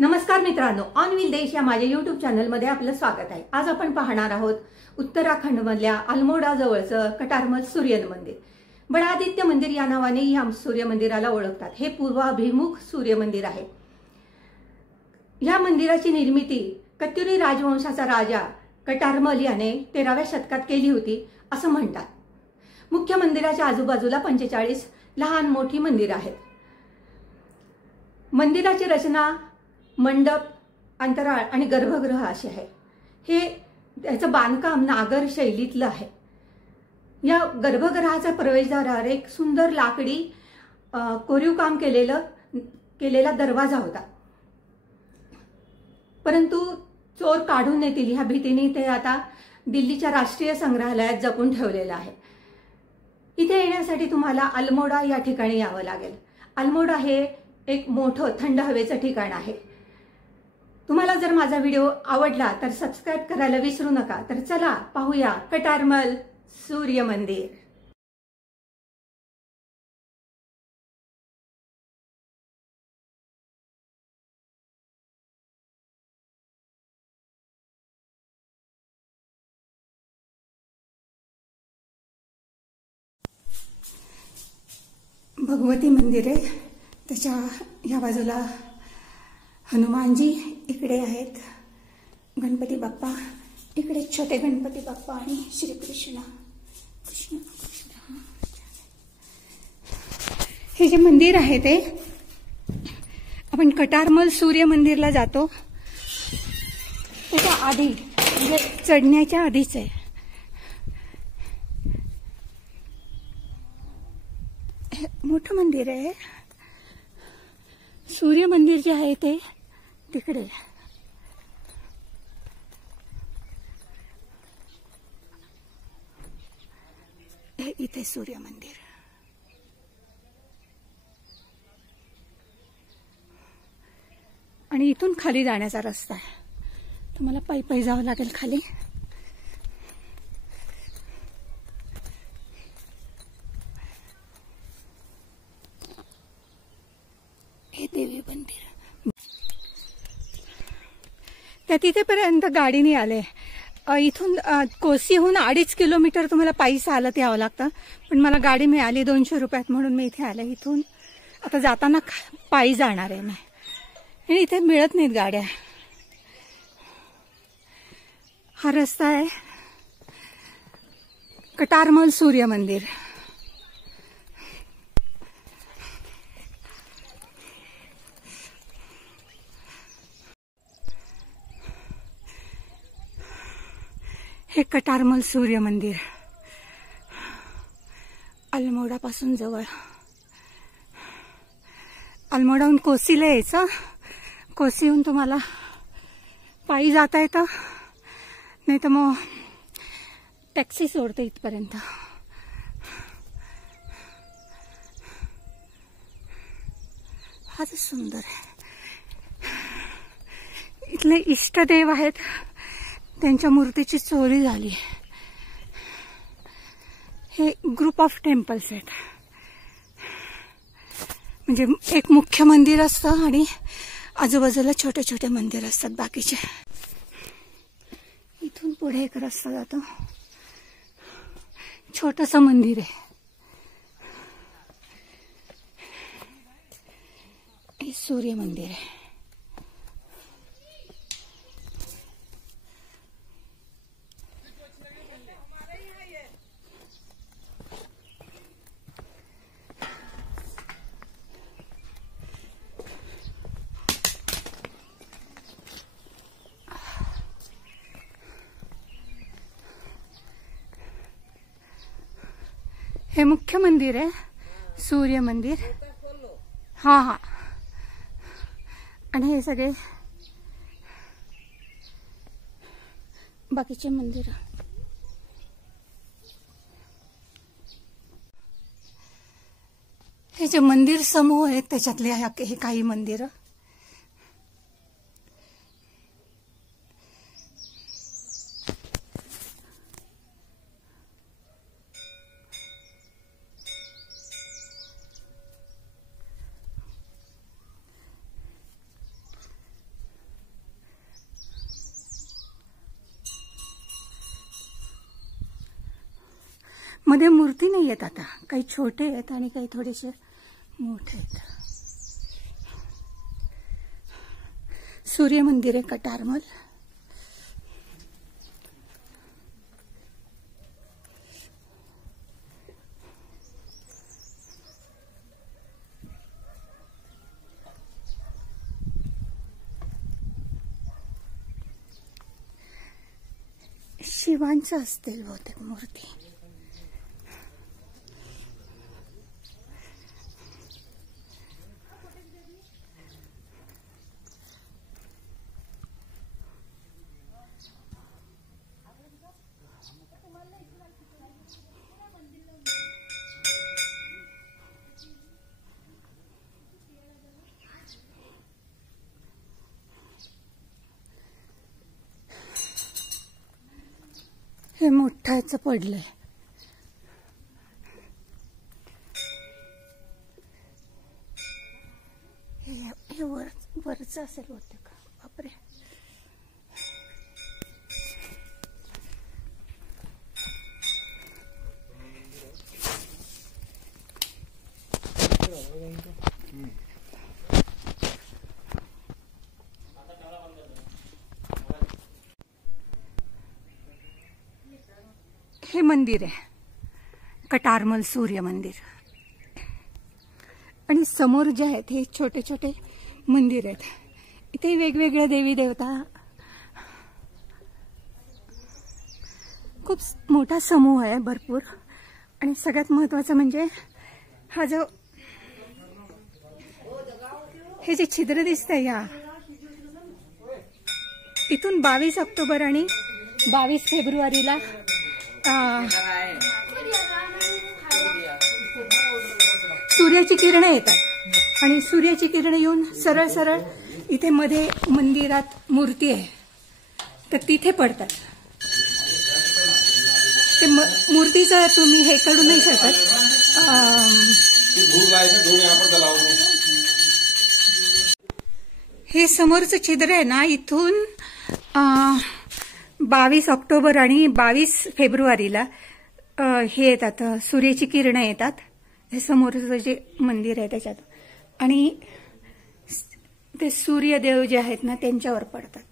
नमस्कार मित्रांनो, on wheel देश या माझ्या यूट्यूब चॅनलमध्ये आपलं स्वागत आहे। आज आपण पाहणार आहोत उत्तराखंडमधल्या अल्मोडा जवळचं कटारमल सूर्य मंदिर। बडादित्य मंदिर या नावाने या सूर्य मंदिराला ओळखतात। हे पूर्वाभिमुख सूर्य मंदिर आहे। या मंदिराची निर्मिती कत्युरी राजवंशाचा राजा कटारमल याने 13व्या शतकात केली होती असं म्हणतात। मुख्य मंदिराच्या आजूबाजूला 45 लहान मोठी मंदिर आहेत। मंदिराची रचना मंडप, अंतराळ आणि गर्भगृह असे आहे। हे त्याचं बांधकाम नागर शैलीतलं आहे। या गर्भगृहाचा प्रवेशद्वारावर एक सुंदर लाकडी कोरीव काम केलेला दरवाजा होता, परंतु चोर काढून नेतील ह्या भीतीने ते आता दिल्लीच्या राष्ट्रीय संग्रहालयात जपून ठेवलेलं आहे। इथे येण्यासाठी तुम्हाला अल्मोडा या ठिकाणी यावं लागेल। अल्मोडा हे एक मोठं थंड हवेचं ठिकाण आहे। तुम्हाला जर माझा व्हिडिओ आवडला तर सबस्क्राइब करायला विसरू नका। तर चला पाहूया कटारमल सूर्य मंदिर। भगवती मंदिर आहे, त्याच्या या बाजूला हनुमानजी इकडे आहेत, गणपती बाप्पा इकडे, छोटे गणपती बाप्पा आणि श्रीकृष्ण कृष्ण। हे जे मंदिर आहे ते आपण कटारमल सूर्य मंदिरला जातो त्याच्या आधी, म्हणजे चढण्याच्या आधीच आहे। हे मोठं मंदिर आहे। सूर्य मंदिर जे आहे ते तिकडे, हे इथे सूर्य मंदिर। आणि इथून खाली जाण्याचा रस्ता आहे। तुम्हाला पायी पायी जावं लागेल खाली। हे देवी मंदिर, त्या तिथेपर्यंत गाडीने आले। इथून कोसीहून 2.5 किलोमीटर तुम्हाला पायी चालत यावं लागतं, पण मला गाडी मिळाली 200 रुपयात म्हणून मी इथे आले। इथून आता जाताना पायी जाणार आहे मी, आणि इथे मिळत नाहीत गाड्या। हा रस्ता आहे कटारमल सूर्य मंदिर। हे कटारमल सूर्य मंदिर अल्मोडा पासून जवळ। अल्मोडाहून कोसीला यायचं, कोसीहून तुम्हाला पायी जाता येतं, नाही तर मग टॅक्सी सोडते इथपर्यंत। फारच सुंदर आहे। इथले इष्टदेव आहेत, त्यांच्या मूर्तीची चोरी झाली। हे ग्रुप ऑफ टेम्पल्स आहेत, म्हणजे एक मुख्य मंदिर असतं आणि आजूबाजूला छोटे छोटे मंदिर असतात बाकीचे। इथून पुढे एक रस्ता जातो, छोटंसं मंदिर आहे। हे सूर्य मंदिर आहे। हे मुख्य मंदिर आहे, सूर्य मंदिर। हाँ हाँ, आणि हे सगळे बाकीचे मंदिर। हे जे मंदिर समूह आहेत त्याच्यातले हे काही मंदिर। मध्ये मूर्ती नाही आहेत आता, काही छोटे आहेत आणि काही थोडेसे मोठे आहेत. सूर्य मंदिर आहे कटारमल. शिवांच्या असतील बहुतेक मूर्ती. हे मोठ्याचं पडलंय. हे वरच असेल होते का? बापरे. हे मंदिर आहे कटारमल सूर्य मंदिर. आणि समोर जे आहेत हे छोटे छोटे मंदिर आहेत. इथे वेगवेगळ्या देवी देवता, खूप मोठा समूह आहे भरपूर. आणि सगळ्यात महत्त्वाचं म्हणजे हा जो हे जे छिद्र दिसतंय या इथून 22 ऑक्टोबर आणि 22 फेब्रुवारीला सूर्याची किरणं येतात आणि सूर्याची किरणं येऊन सरळ सरळ इथे मध्ये मंदिरात मूर्ती आहे तर तिथे पडतात. ते मूर्तीचं तुम्ही हे करू नाही शकत. हे समोरचं छिद्र आहे ना, इथून 22 ऑक्टोबर आणि 22 फेब्रुवारीला हे येतात, सूर्याची किरणं येतात. हे समोरचं जे मंदिर आहे त्याच्यात आणि ते सूर्यदेव जे आहेत ना त्यांच्यावर पडतात.